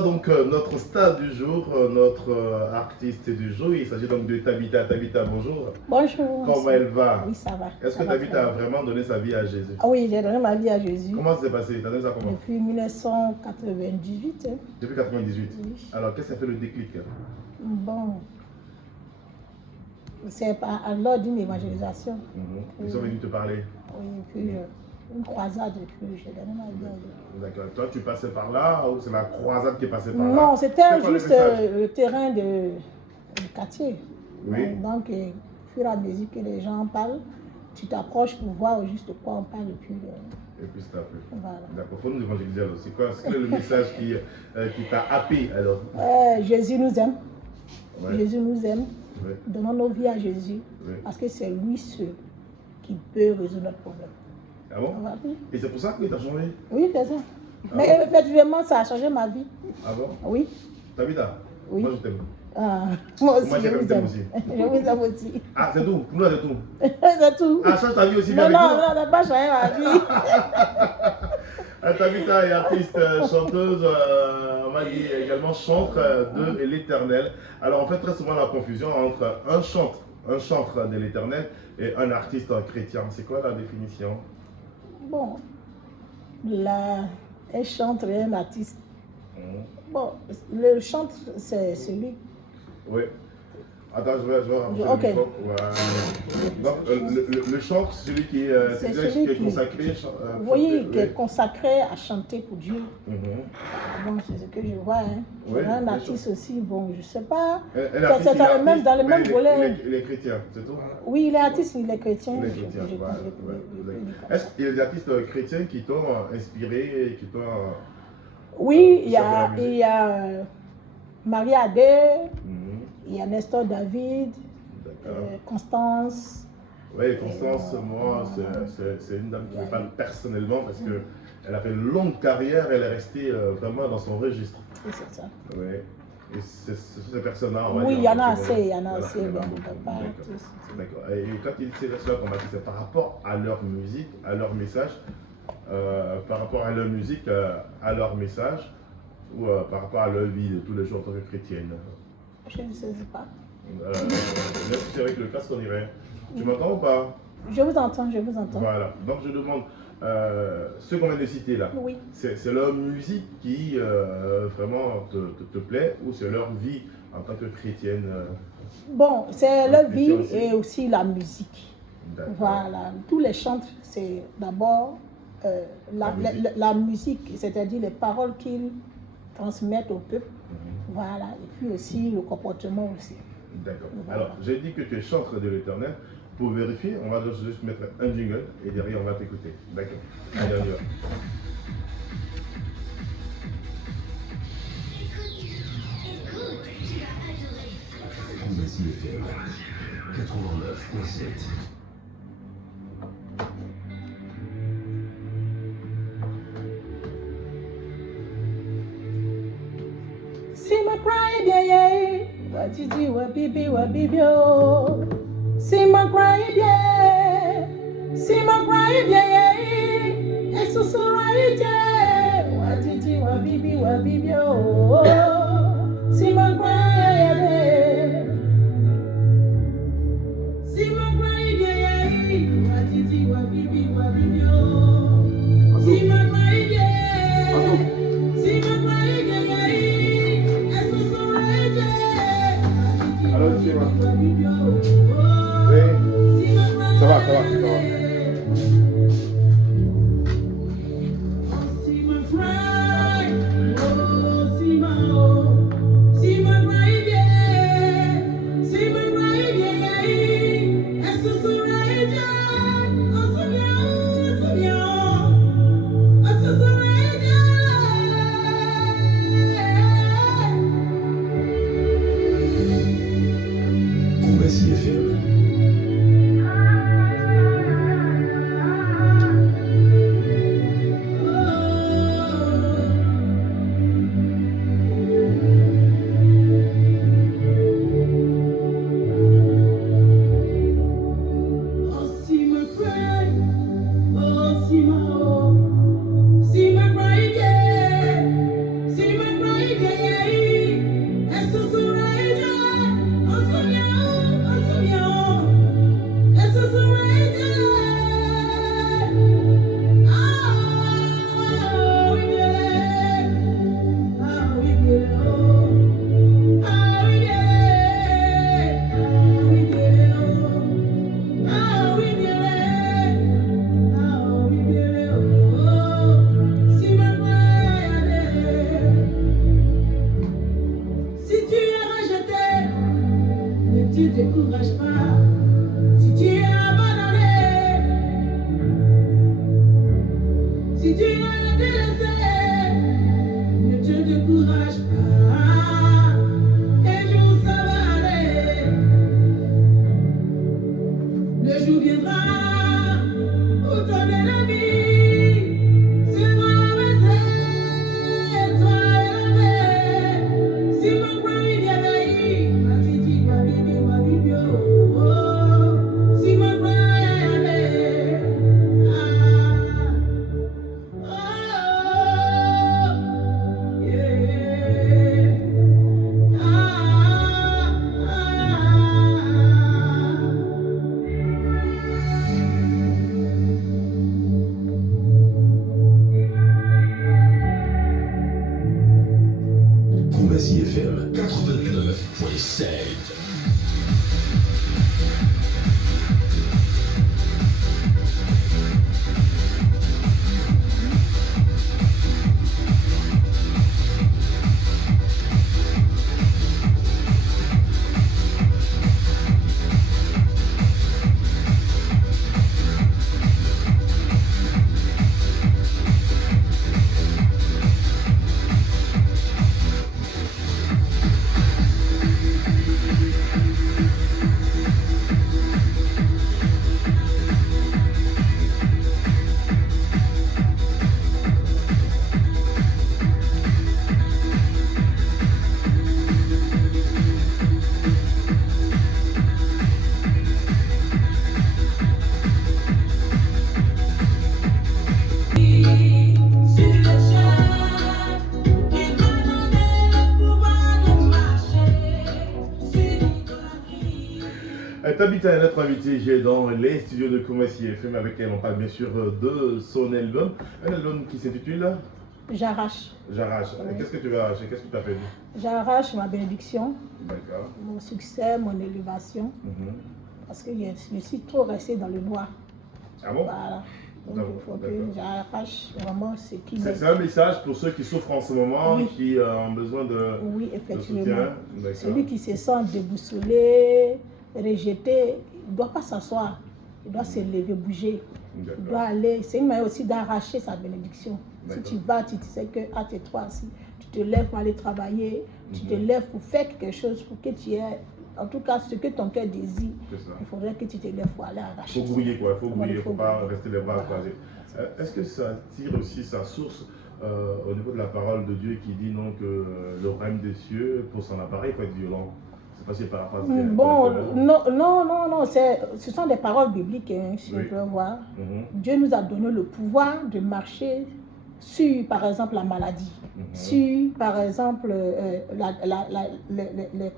Donc notre star du jour, notre artiste du jour, il s'agit donc de Tabitha. Tabitha, bonjour. Bonjour. Comment elle va? Oui, ça va. Est-ce que Tabitha a vraiment donné sa vie à Jésus? Ah oui, j'ai donné ma vie à Jésus. Comment ça s'est passé? Tu as donné ça comment? Depuis 1998. Depuis 1998. Oui. Alors, qu'est-ce qui a fait le déclic? Bon, c'est lors d'une évangélisation. Ils sont venus te parler? Oui, puis une croisade, et puis j'ai donné ma vie à Jésus. D'accord. Toi, tu passais par là ou c'est la croisade qui est passée par là? Non, c'était juste le terrain du quartier. Oui. Donc, au fur et à mesure que les gens parlent, tu t'approches pour voir juste de quoi on parle. Et puis c'est un peu. Voilà. D'accord. Il faut nous évangéliser alors. C'est quoi le message qui t'a happé alors? Jésus nous aime. Ouais. Jésus nous aime. Ouais. Donnons nos vies à Jésus. Ouais. Parce que c'est lui seul qui peut résoudre notre problème. Ah bon? Et c'est pour ça qu'il t'a changé? Oui, c'est ça. Ah Mais bon? effectivement, ça a changé ma vie. Ah bon? Oui. Tabitha? Oui. Moi je t'aime. Ah, moi aussi, Moi, je vous aime. aussi. Je vous aime aussi. Ah, c'est tout? Pour nous, c'est tout? C'est tout. Ah, change ta vie aussi, Non, avec non, nous. non, on n'a pas changé ma vie. Tabitha est artiste, chanteuse, on va dire également chantre de l'Éternel. Alors, on fait très souvent la confusion entre un chantre de l'Éternel et un artiste chrétien. C'est quoi la définition? Bon, un chantre et un artiste. Bon, le chantre, c'est celui. Oui. Attends, je vais rapprocher Ok. le micro. Voilà. Donc, le chantre, c'est celui qui est consacré. Oui, qui est consacré à chanter pour Dieu. Bon, c'est ce que je vois. Hein. Oui, un artiste aussi, bon, je ne sais pas. C'est dans le même volet. Il est chrétien, c'est tout? Oui, il est artiste, il est chrétien. Il est chrétien, voilà. Est-ce qu'il y a des artistes chrétiens qui t'ont inspiré, qui t'ont... Oui, il y a Marie Adé, il y a Nestor David, Constance. Oui, Constance, moi, c'est une dame qui me parle personnellement parce qu'elle a fait une longue carrière, elle est restée vraiment dans son registre. Oui, c'est ça. Oui. Et c'est ces personnes-là, oui, il y en a assez, il y en a assez. D'accord. Et quand il dit cela, qu'on m'a dit, c'est par rapport à leur musique, à leur message, par rapport à leur musique, à leur message, ou par rapport à leur vie de tous les jours en tant que chrétienne? Je ne sais pas. Laisse avec le casque, on irait. Tu m'entends ou pas? Je vous entends, je vous entends. Voilà. Donc je demande, ceux qu'on vient de citer là, oui. C'est leur musique qui vraiment te plaît ou c'est leur vie en tant que chrétienne? Bon, c'est leur vie et aussi la musique. Voilà. Tous les chantres, c'est d'abord la musique, c'est-à-dire les paroles qu'ils transmettent au peuple. Voilà. Et puis aussi le comportement aussi. D'accord. Voilà. Alors, j'ai dit que tu es chantre de l'Éternel. Pour vérifier, on va juste mettre un jingle et derrière on va t'écouter. D'accord. Allez, on y va. Voici FM 89.7. Si ma cry bien, what you do, what bibi, oh. Si ma cry bien, et ce sera bien, what you do, what bibi, oh. Si ma cry bien, what you do, what bibi, oh. Si ma cry bien. Alors, tu vas. Oui. Ça va. lâche pas. Un jour ça va aller. Le jour viendra où ton ennemi sera baissé, toi élevé. Si mon grand il vient d'ailleurs, ma titi va vivre, oh, oh. Si mon grand il est allé, Convazi FM 89.7. T'habites à notre invité, j'ai dans les studios de Convazi FM avec elle. On parle bien sûr de son album. Un album qui s'intitule J'arrache. J'arrache. Oui. Qu'est-ce que tu vas arracher? Qu'est-ce que tu as fait? J'arrache ma bénédiction, D'accord. mon succès, mon élévation, Mhm. parce que je suis trop restée dans le noir. Ah bon? Voilà. Donc D'accord, il faut que d'accord. j'arrache vraiment ce qui C'est m'est. un message pour ceux qui souffrent en ce moment, Oui. qui ont besoin de Oui, soutien. effectivement. D'accord. Celui qui se sent déboussolé, rejeté, il ne doit pas s'asseoir. Il doit se lever, bouger. Il doit D'accord. aller. C'est une manière aussi d'arracher sa bénédiction. Si D'accord. tu vas, tu sais que ah, tais-toi, si tu te lèves pour aller travailler, tu te lèves pour faire quelque chose, pour que tu aies, en tout cas, ce que ton cœur désire, C'est ça. il faudrait que tu te lèves pour aller Il arracher. faut grouiller, quoi. Il faut Voilà, grouiller. Il ne faut pas grouiller. rester les bras Voilà. croisés. Est-ce que ça tire aussi sa source au niveau de la parole de Dieu qui dit non que le royaume des cieux, pour son appareil, il faut être violent? Je ne sais pas si je paraphrase bien. Bon, correctement. non, ce sont des paroles bibliques, hein, si Oui. on peut voir. Mhm. Dieu nous a donné le pouvoir de marcher sur, par exemple, la maladie, Mhm. sur, par exemple,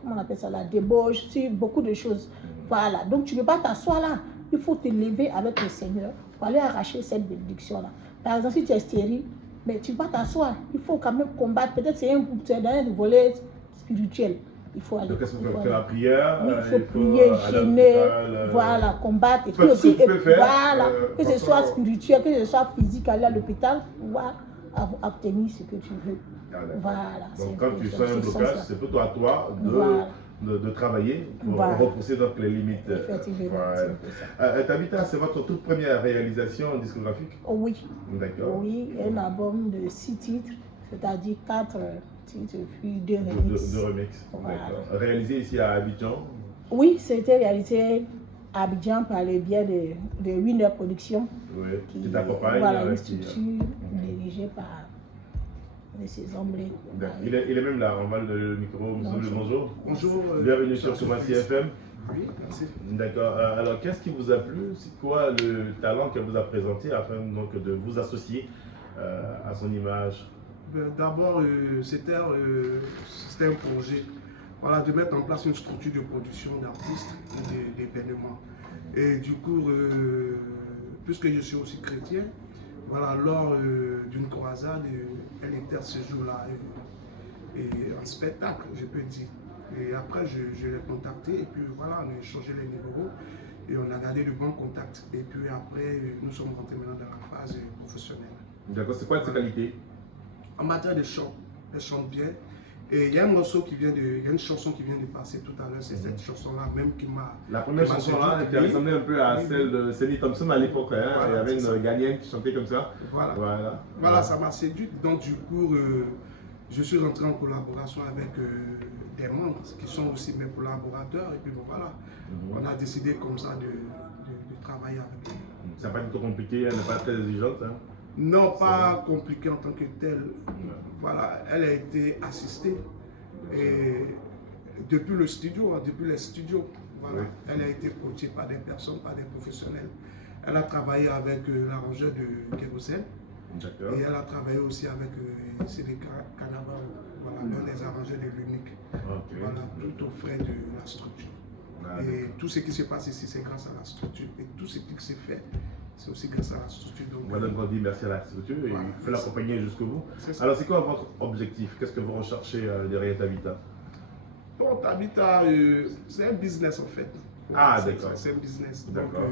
comment on appelle ça, la débauche, sur beaucoup de choses. Voilà, donc tu ne peux pas t'asseoir là. Il faut te lever avec le Seigneur pour aller arracher cette bénédiction-là. Par exemple, si tu es stérile, mais tu ne peux pas t'asseoir. Il faut quand même combattre. Peut-être c'est un volet spirituel. Il faut aller. Donc, est-ce qu'il il faut faut faire la aller. prière? Oui, il faut aller prier, à gêner, l'hôpital, voilà, combattre. Et faire puis ce que aussi, tu peux faire, voilà, que ce quand soit on- spirituel, que ce soit physique, aller à l'hôpital, pouvoir obtenir ce que tu veux. Ah, d'accord. Voilà. Donc, c'est quand un peu tu ça, sens un c'est blocage, ça. c'est plutôt à toi Voilà. de travailler pour Voilà. repousser donc les limites. Effectivement, Voilà. c'est un peu ça. Tabitha, c'est votre toute première réalisation discographique? Oh oui, D'accord. oui, un album de 6 titres, c'est-à-dire 4 titres puis 2 De remixes. remix. Voilà. D'accord. Réalisé ici à Abidjan. Oui, c'était réalisé à Abidjan par le biais de Winner Productions, Oui. Qui t'accompagne. voilà, une qui- structure dirigée par ces hommes. D'accord. Il est même là, on va le micro. Monsieur, bonjour. Bonjour. Bienvenue sur Convazi FM. Oui, merci. D'accord. Alors, qu'est-ce qui vous a plu? C'est quoi le talent qu'elle vous a présenté afin donc de vous associer à son image? D'abord, c'était un projet, voilà, de mettre en place une structure de production d'artistes et d'événements. Et du coup, puisque je suis aussi chrétien, voilà, lors d'une croisade, elle était à ce jour-là en spectacle, je peux dire. Et après, je l'ai contacté et puis voilà, on a échangé les numéros et on a gardé de bons contacts. Et puis après, nous sommes rentrés maintenant dans la phase professionnelle. D'accord. C'est quoi ses qualités? En matière de chant, elle chante bien. Et il y a un morceau qui vient il y a une chanson qui vient de passer tout à l'heure, c'est cette chanson-là même qui m'a... La première chanson là, qui ressemblait un peu à celle de Céline Thompson à l'époque. Hein, Voilà, il y avait c'est ça. une Ghanéenne qui chantait comme ça. Voilà. Voilà. Voilà, ça m'a séduite. Donc du coup, je suis rentré en collaboration avec des membres qui sont aussi mes collaborateurs. Et puis bon, voilà, on a décidé comme ça de travailler avec eux. Ça n'a pas été compliqué, elle n'est pas très exigeante. Hein? Non, pas compliqué en tant que tel. Voilà, elle a été assistée. Et depuis le studio, depuis les studios, voilà, elle a été coachée par des personnes, par des professionnels. Elle a travaillé avec l'arrangeur de Kérosène. Et elle a travaillé aussi avec CD Canava, voilà, l'un des arrangeurs de l'Unique. Voilà, tout au frais de la structure. Et tout ce qui se passe ici, c'est grâce à la structure. Et tout ce qui s'est fait, c'est aussi grâce à la structure. Donc, Madame Grandi, merci à la structure et voilà, il faut l'accompagner jusqu'au bout. Alors, c'est quoi votre objectif? Qu'est-ce que vous recherchez derrière Tabita? Bon, Tabita, c'est un business en fait. Ah, d'accord. C'est un business. Donc, D'accord.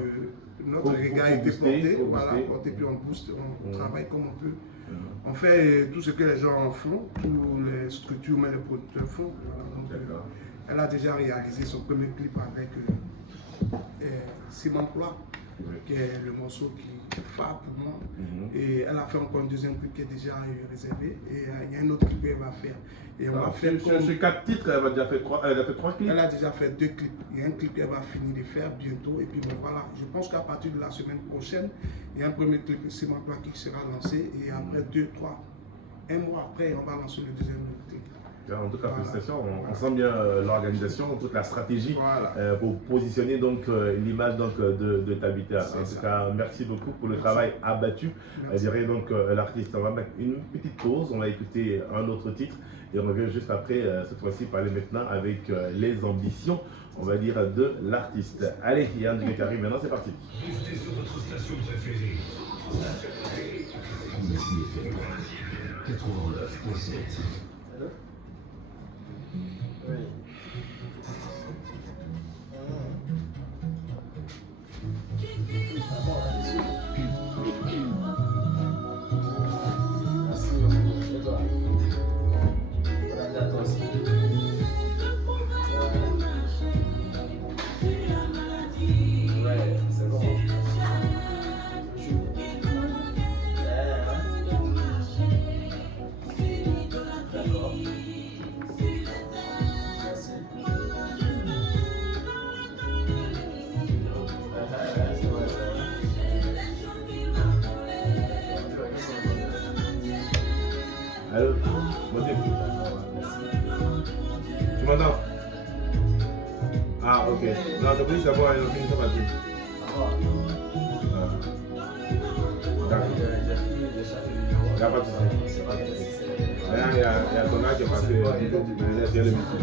notre regard a été porté, voilà, porté, puis on booste, on travaille comme on peut. On fait tout ce que les gens font, toutes les structures, mais les producteurs font. Voilà, donc, elle a déjà réalisé son premier clip avec Simon Ploy, qui est le morceau qui est phare pour moi. Et elle a fait encore un deuxième clip qui est déjà réservé. Et il y a un autre clip qu'elle va faire. Et on va faire sur 4 titres, elle a déjà fait 3 clips. Elle a déjà fait 2 clips. Il y a un clip qu'elle va finir de faire bientôt. Et puis bon, voilà, je pense qu'à partir de la semaine prochaine, il y a un premier clip Simon Ploy qui sera lancé. Et après 2, 3, un mois après, on va lancer le deuxième clip. En tout cas, félicitations. On sent bien l'organisation, toute la stratégie pour positionner donc l'image de Tabita. En tout cas, merci beaucoup pour le travail abattu. Derrière donc l'artiste. On va mettre une petite pause. On va écouter un autre titre et on revient juste après. Cette fois-ci, parler maintenant avec les ambitions, on va dire, de l'artiste. Allez, il y a un truc qui arrive maintenant. C'est parti. Restez sur votre station préférée. 89.7. Oui. Merci beaucoup. Et toi? À toi aussi. Ouais, c'est bon. D'accord. Allô, Motif. Tu m'entends? Ah, ok. Non, c'est pour savoir, il a fini sa partie. D'accord. Il n'y a pas de souci. Il y a ton âge qui est passé. Il y a le métier.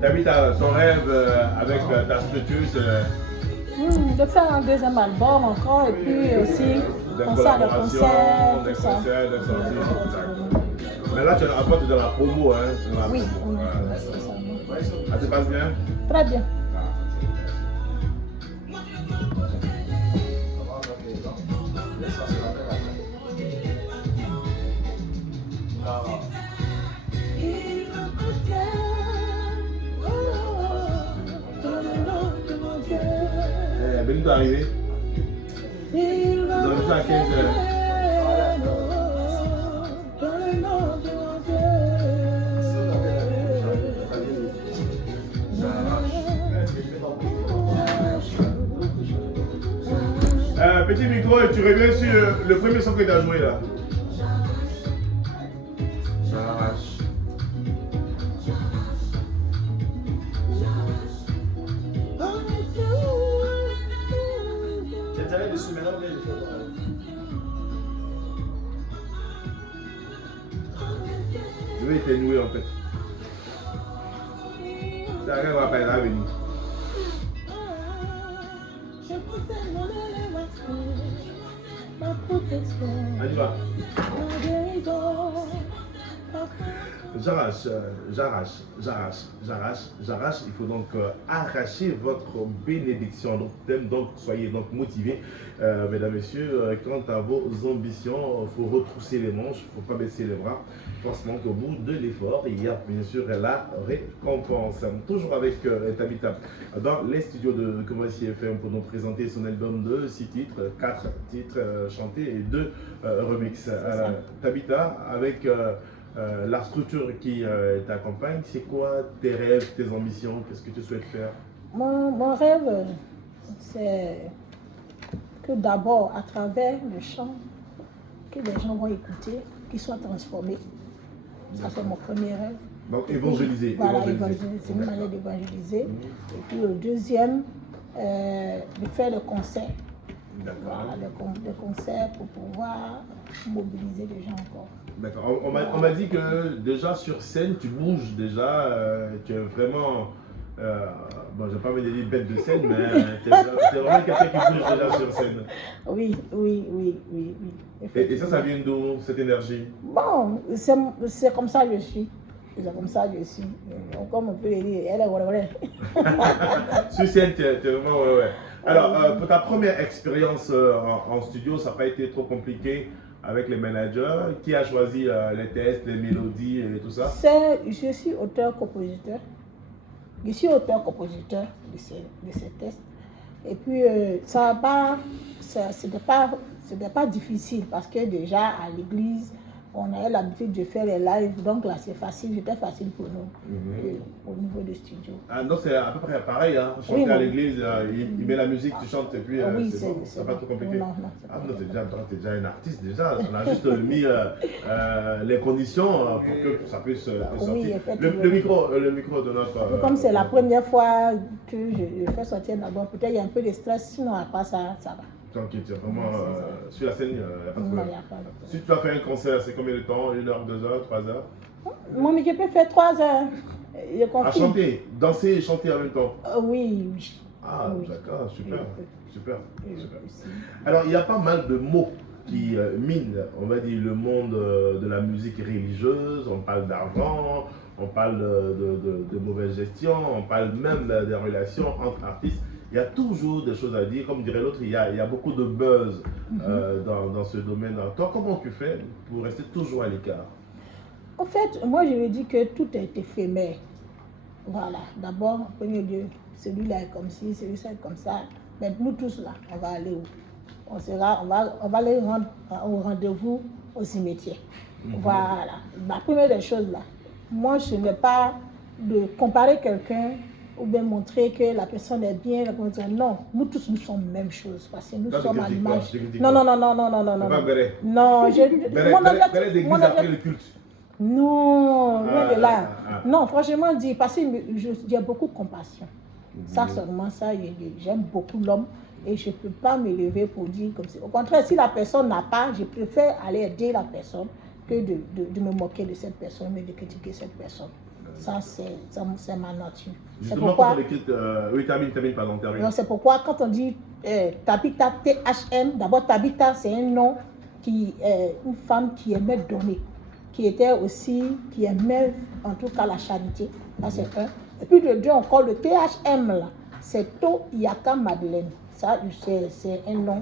T'habites ton rêve avec ta structure, c'est de faire un deuxième album encore et puis aussi des concert, collaborations, des tout ça. concerts, des sorties. Mais là, tu apportes de la promo, hein? Oui, Voilà. c'est ça. Ça se passe bien? Très bien. Benito est arrivé. Donc, ça à 15h. Petit micro, et tu reviens sur le premier son que tu as joué là. J'arrache. Dessus maintenant, mais il faut je vais éteindre en fait. Ça ne va pas être venu. On y va. j'arrache. Il faut donc arracher votre bénédiction. Donc soyez donc motivés, mesdames, messieurs. Quant à vos ambitions, il faut retrousser les manches, il ne faut pas baisser les bras. Forcément qu'au bout de l'effort, il y a bien sûr la récompense. Toujours avec Tabitha dans les studios de Kumasi FM pour nous présenter son album de 6 titres, 4 titres chantés et 2 remixes. Tabitha, avec la structure qui t'accompagne, c'est quoi tes rêves, tes ambitions? Qu'est-ce que tu souhaites faire? Mon rêve, c'est que d'abord, à travers le chant, que les gens vont écouter, qu'ils soient transformés. Ça, c'est mon premier rêve. Donc, évangéliser. Voilà, évangéliser. C'est une manière d'évangéliser. Et puis, le deuxième, de faire des concerts. Voilà, des concerts pour pouvoir mobiliser les gens encore. D'accord. On m'a dit que déjà sur scène, tu bouges déjà, tu es vraiment, bon, je ne vais pas me dire bête de scène, mais tu es vraiment quelqu'un qui bouge déjà sur scène. Oui. Et ça vient d'où, cette énergie? Bon, c'est comme ça que je suis. C'est comme ça que je suis. Comme on peut le dire, elle est ouais. Sur scène, tu es vraiment ouais. Alors, pour ta première expérience en studio, ça n'a pas été trop compliqué avec les managers? Qui a choisi les tests, les mélodies et tout ça? Je suis auteur-compositeur. Je suis auteur-compositeur de ces tests. Et puis, c'était pas difficile parce que déjà à l'église, on avait l'habitude de faire les lives, donc là c'était facile pour nous au niveau du studio. Ah non, c'est à peu près pareil, hein. Chanter à l'église, il met la musique, tu chantes et puis oui, c'est bon, c'est pas trop compliqué. Non, t'es déjà un artiste déjà, on a juste mis les conditions pour que ça puisse sortir. Oui, le micro de notre... Comme c'est la première fois que je fais sortir un album, peut-être il y a un peu de stress, sinon à part ça, ça va. Tranquille, tu es vraiment sur la scène, il n'y a pas de problème. Non, y a pas de problème. Si tu as fait un concert, c'est combien de temps? 1 heure, 2 heures, 3 heures? Moi, mais je peux faire 3 heures. Je confie. À chanter, danser et chanter en même temps? Oui. Ah, oui. d'accord, super. Oui. Alors, il y a pas mal de mots qui minent, on va dire, le monde de la musique religieuse. On parle d'argent, on parle de mauvaise gestion, on parle même des relations entre artistes. Il y a toujours des choses à dire. Comme dirait l'autre, il y a beaucoup de buzz dans ce domaine. Toi, comment tu fais pour rester toujours à l'écart? En fait, moi, je me dis que tout est éphémère. Voilà. D'abord, en premier lieu, celui-là est comme ci, celui-là est comme ça. Mais nous tous là, on va aller où? On va aller rendre au rendez-vous au cimetière. Voilà. La première des choses là, moi, je n'ai pas de comparer quelqu'un ou bien montrer que la personne est bien, non, nous tous nous sommes même chose parce que nous sommes à l'image. Non. Non, mon après le culte. Non, loin de là. Non, franchement dit, parce que j'ai beaucoup de compassion. Ça seulement ça, j'aime beaucoup l'homme et je ne peux pas me lever pour dire comme ça. Au contraire, si la personne n'a pas, je préfère aller aider la personne que de me moquer de cette personne, mais de critiquer cette personne. Ça, c'est ma nature. C'est pourquoi... Oui, termine, pardon. C'est pourquoi quand on dit Tabitha, THM, d'abord Tabitha, c'est un nom qui est une femme qui aimait donner, qui aimait en tout cas la charité. Ça, c'est un. Et puis de deux encore, le THM, là, c'est To-Yaka Madeleine. Ça, c'est un nom.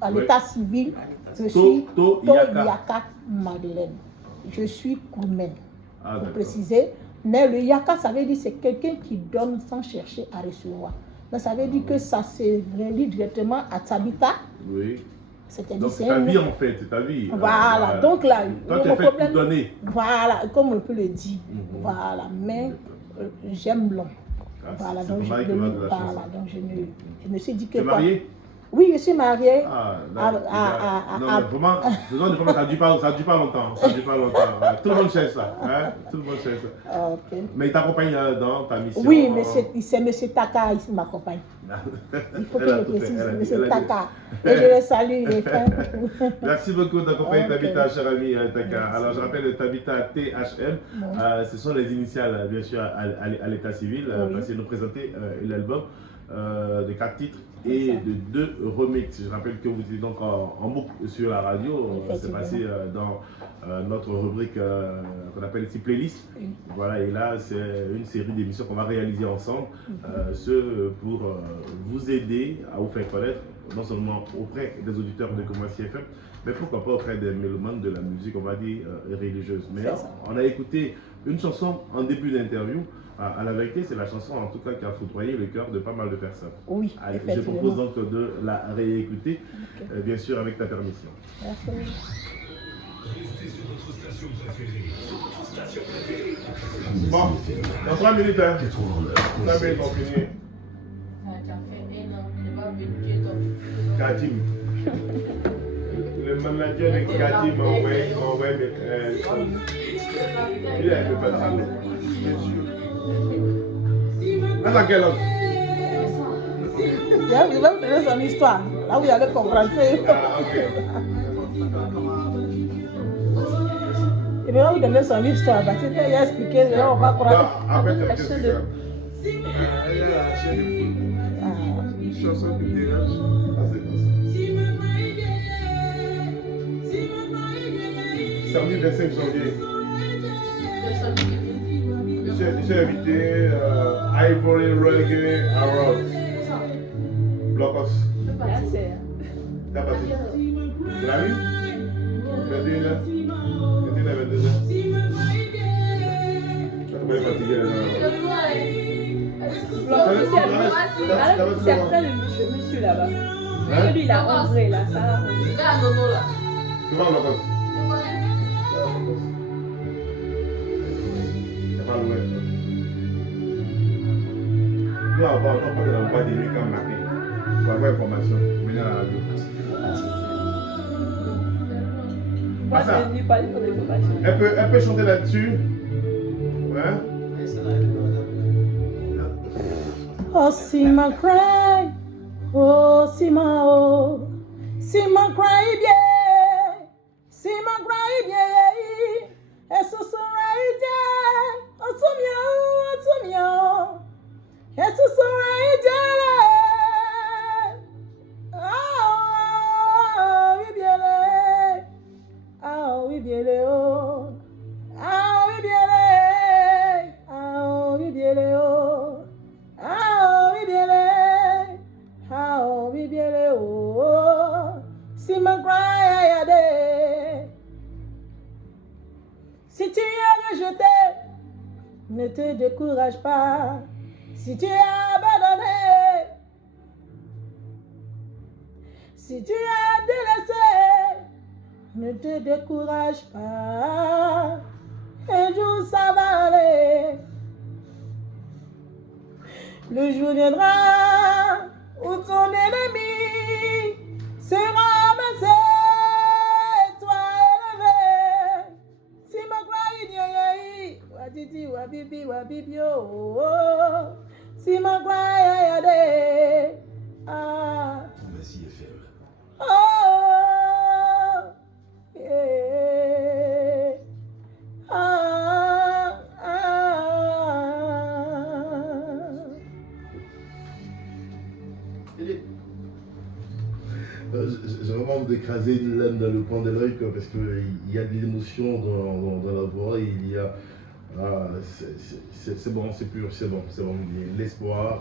À l'état civil, je suis To-Yaka Madeleine. Je suis Koumen, pour préciser. Mais le yaka, ça veut dire c'est quelqu'un qui donne sans chercher à recevoir. Donc ça veut dire que ça se relie directement à Tabitha. Oui. C'est-à-dire c'est ta vie en fait, c'est ta vie. Voilà. Donc là, toi tu es fait pour donner. Voilà, comme on peut le dire. Voilà, mais j'aime l'homme. Voilà, donc je me suis dit que... Tu es mariée? Oui, je suis mariée. Vraiment, ça ne dure pas longtemps. Tout le monde cherche ça. Tout le monde cherche ça. Okay. Mais il t'accompagne dans ta mission. Oui, mais c'est M. Taka, il m'accompagne. Il faut que Elle a je tout fait, précise, elle a dit, monsieur elle a dit. Taka. Et je les salue, les frères. Merci beaucoup d'accompagner Ok. Tabitha, cher ami Taka. Merci. Alors, je rappelle Tabitha THM. Bon. Ce sont les initiales, bien sûr, à l'état civil, Oui. parce qu'ils nous présentaient l'album de 4 titres C'est et ça. de 2 remixes. Je rappelle que vous étiez donc en boucle sur la radio. C'est Effectivement. passé dans notre rubrique qu'on appelle ici playlist. Oui. Voilà, et là, c'est une série d'émissions qu'on va réaliser ensemble, ce pour vous aider à vous faire connaître, non seulement auprès des auditeurs de Koumassi FM, mais pourquoi pas auprès des mélomanes de la musique, on va dire, religieuse. Mais C'est ça. on a écouté une chanson en début d'interview. À la vérité, c'est la chanson en tout cas qui a foudroyé le cœur de pas mal de personnes. Oui, Allez, je effectivement. propose donc de la réécouter, Ok. bien sûr avec ta permission. Merci. Restez sur votre station préférée. Sur votre station préférée. Bon, dans 3 minutes, hein. 89. 3 minutes, on finit. Katim. Le manager de Katim m'a envoyé il est un peu fatigué. Dans quelle langue? Je vais vous donner son histoire. Là, vous allez comprendre. Ah, ok. Je vais vous donner son histoire. Parce qu'il a expliqué, on va pas croire. Non, après, c'est Acheter ce de- que Elle a la chaîne de Ah, une chanson qui me dérange. Samedi 25 janvier, j'ai invité Ivory Reggae Awards. Blocos. T'as passé? Tu l'as vu? 21h. 22h. Tu vas fatiguer les gens. C'est après le monsieur là-bas. Hein? Lui, il a André là, ça. Tu vas à Blocos? C'est pas loin. Nous, avant, on parle de la voix de lui comme matin. Pour avoir information, venez à la radio. Moi, Ah, ça. je n'ai pas les informations. Elle peut chanter là-dessus. Ouais. Oh, Sima cry, oh, Sima, oh, Sima cry, yeah, Sima cry, yeah, et ce sera idée, oh, Tumio, et ce sera idée, ah, oui, bien, ah, oui, bien, oh, ah, oui, bien, ah, oui, bien, oh. Ah, oui, bien, ah, oui, bien, oh, si ma croix si tu es rejeté, ne te décourage pas. Si tu es abandonné, si tu es délaissé, ne te décourage pas. Un jour ça va aller. Le jour viendra où ton ennemi sera massé, toi élevé. Si ma croix y watiti wabibi wabibio, si ma croix y ah, Koumassi FM. oh, yeah, ah, ah. J'ai vraiment envie d'écraser une laine dans le coin de l'œil parce qu'il y a de l'émotion dans la voix. Il y a. C'est bon, c'est pur, c'est bon. L'espoir,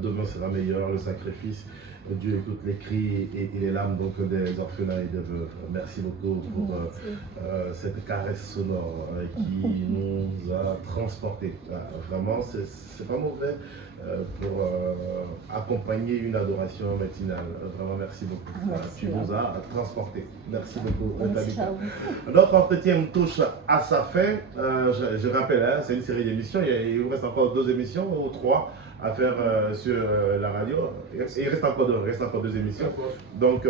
demain sera meilleur, le sacrifice. Dieu écoute les cris et les larmes donc, des orphelins et des veuves. Merci beaucoup pour cette caresse sonore qui nous a transportés. Vraiment, c'est pas mauvais pour accompagner une adoration matinale. Vraiment, merci beaucoup. Merci. Tu nous as transportés. Merci beaucoup. Merci à vous. Notre entretien touche à sa fin. Je rappelle, hein, c'est une série d'émissions. Il vous reste encore 2 émissions ou 3 à faire sur la radio. Il reste encore deux émissions. Donc tout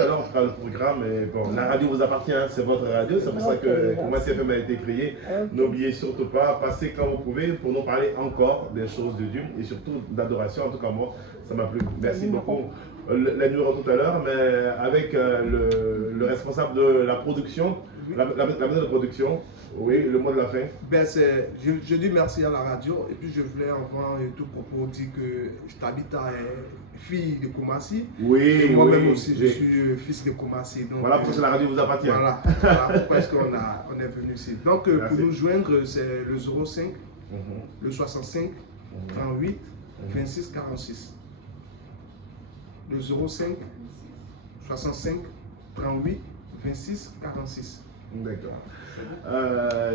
à l'heure, on fera le programme. Et bon, la radio vous appartient, hein, c'est votre radio. C'est pour ça que Koumassi FM a été créé. N'oubliez surtout pas, passez quand vous pouvez pour nous parler encore des choses de Dieu et surtout d'adoration. En tout cas, moi, ça m'a plu. Merci beaucoup. Les numéros tout à l'heure, mais avec le responsable de la production, la maison de production, oui, le mot de la fin. Ben je dis merci à la radio et puis je voulais avant tout propos dire que Tabitha est fille de Koumassi. Oui, et moi-même oui, aussi, je suis fils de Koumassi. Donc, voilà pourquoi la radio vous appartient. Voilà pourquoi est-ce qu'on est venu ici. Donc pour nous joindre, c'est le 05, le 65, 38, 26, 46. Le 05, 65, 38, 26, 46. D'accord.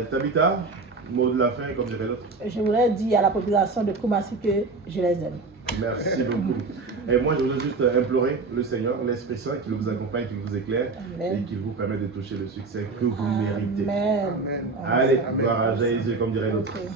Tabitha, mot de la fin, comme dirait l'autre. Je voudrais dire à la population de Koumassi que je les aime. Merci beaucoup. Et moi, je voudrais juste implorer le Seigneur, l'Esprit Saint, qu'il vous accompagne, qu'il vous éclaire et qu'il vous permette de toucher le succès que vous méritez. Amen. Amen. Allez, Amen. gloire à Jésus, comme dirait l'autre. Okay.